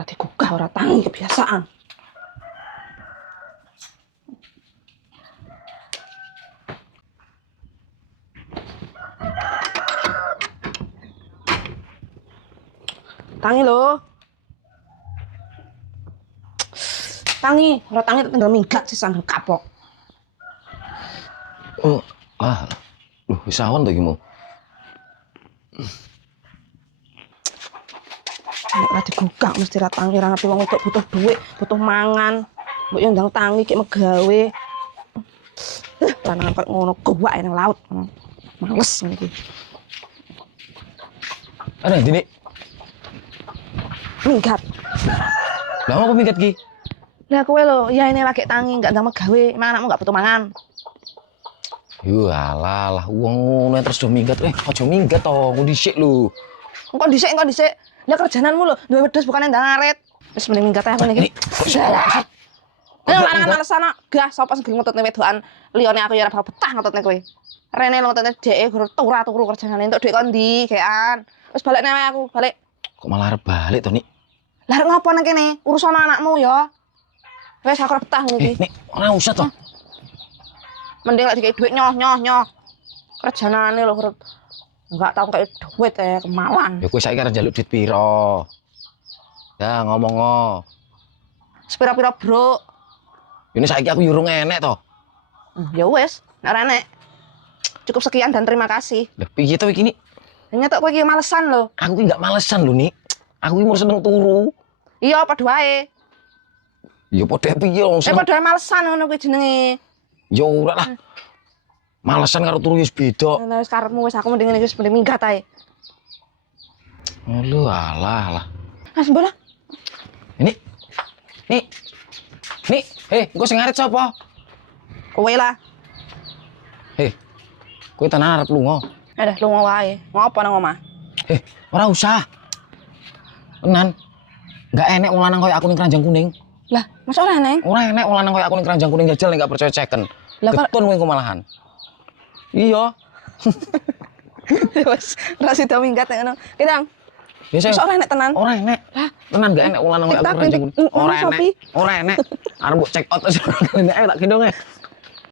ora digugah, ora tangi kebiasaan. Tangi lho. Tangi, ora tangi tinggal minggat sisan kapok. Oh, wis awan to iki mau. Nek ora digugah mesti ra tangi, ra ngerti wong wedok butuh duit, butuh mangan. Mbok yo ndang tangi kek megawe. Lanang kok ngono gowak nang laut. Males ngene iki. Ada Dini. Minggat. Lah apa minggat ki? Lah kowe lho, ya ini lagi tangi enggak ndang megawe, emang anakmu enggak butuh mangan. Yo alah, wong ngono terus do minggat. Aja minggat to, ku dhisik lho. Engko dhisik. Lah kerjananmu lho, duwe wedhus bukan ndang ngarit. Wis mending minggat ae ngene iki. Ayo lanang alasan gah sapa sing ngututne wedokan liyane aku ya ora betah ngututne kowe. Rene lho ngututne dheke guru turu kerjanane entuk dhuwit kon ndi gekan. Wis balik newe aku, balik. Kok malah arep balik to, Nik? Lah arep ngopo nang kene? Urusan anakmu ya. Wis aku ora betah ngene iki. Nik, ora usah to. Mending lek dikei dhuwit nyoh. Kerjanane lho guru enggak tau kaya dhuwit kemalan. Ya kowe saiki arep njaluk duit piro? Ya ngomong. Sepira-pira, Bro? Ini saiki aku yo urung enek to. Ya wis, nek ora enek. Cukup sekian dan terima kasih. Lah piye to iki, Nik? Nyetok kowe iki malesan lho. Aku ki enggak malesan lho, Nik. Aku ki mau seneng turu. Iya, padha wae. Ya padha piye wong Padha wae malesan ngono kuwi jenenge. Ya ora lah. Malesan karo turu wis beda. Lah wis karepmu wis aku mending ngene iki wis mending minggat ae. Lho alah. Mas bola. Nik. Engko sing ngarit sapa? Kowe lah. Kowe tenan arep lunga. Dah lunga wae. Ngopo nang omah? Ora usah. Tenan. Enggak enek wong lanang koyo aku ning Keranjang Kuning. Lah, masa ora neng? Ora enek wong lanang koyo aku ning Keranjang Kuning jajal nek gak percaya ceken. Lah kok Getun kowe engko malahan. Iya. wis ra sida minggat ngono. Kidang. Biasa. Masa ora enek tenan? Ora enek. Tenan gak enek wong lanang koyo aku ning Keranjang Kuning. Ora enek. Arep mbok check out aja. Ayo tak gendong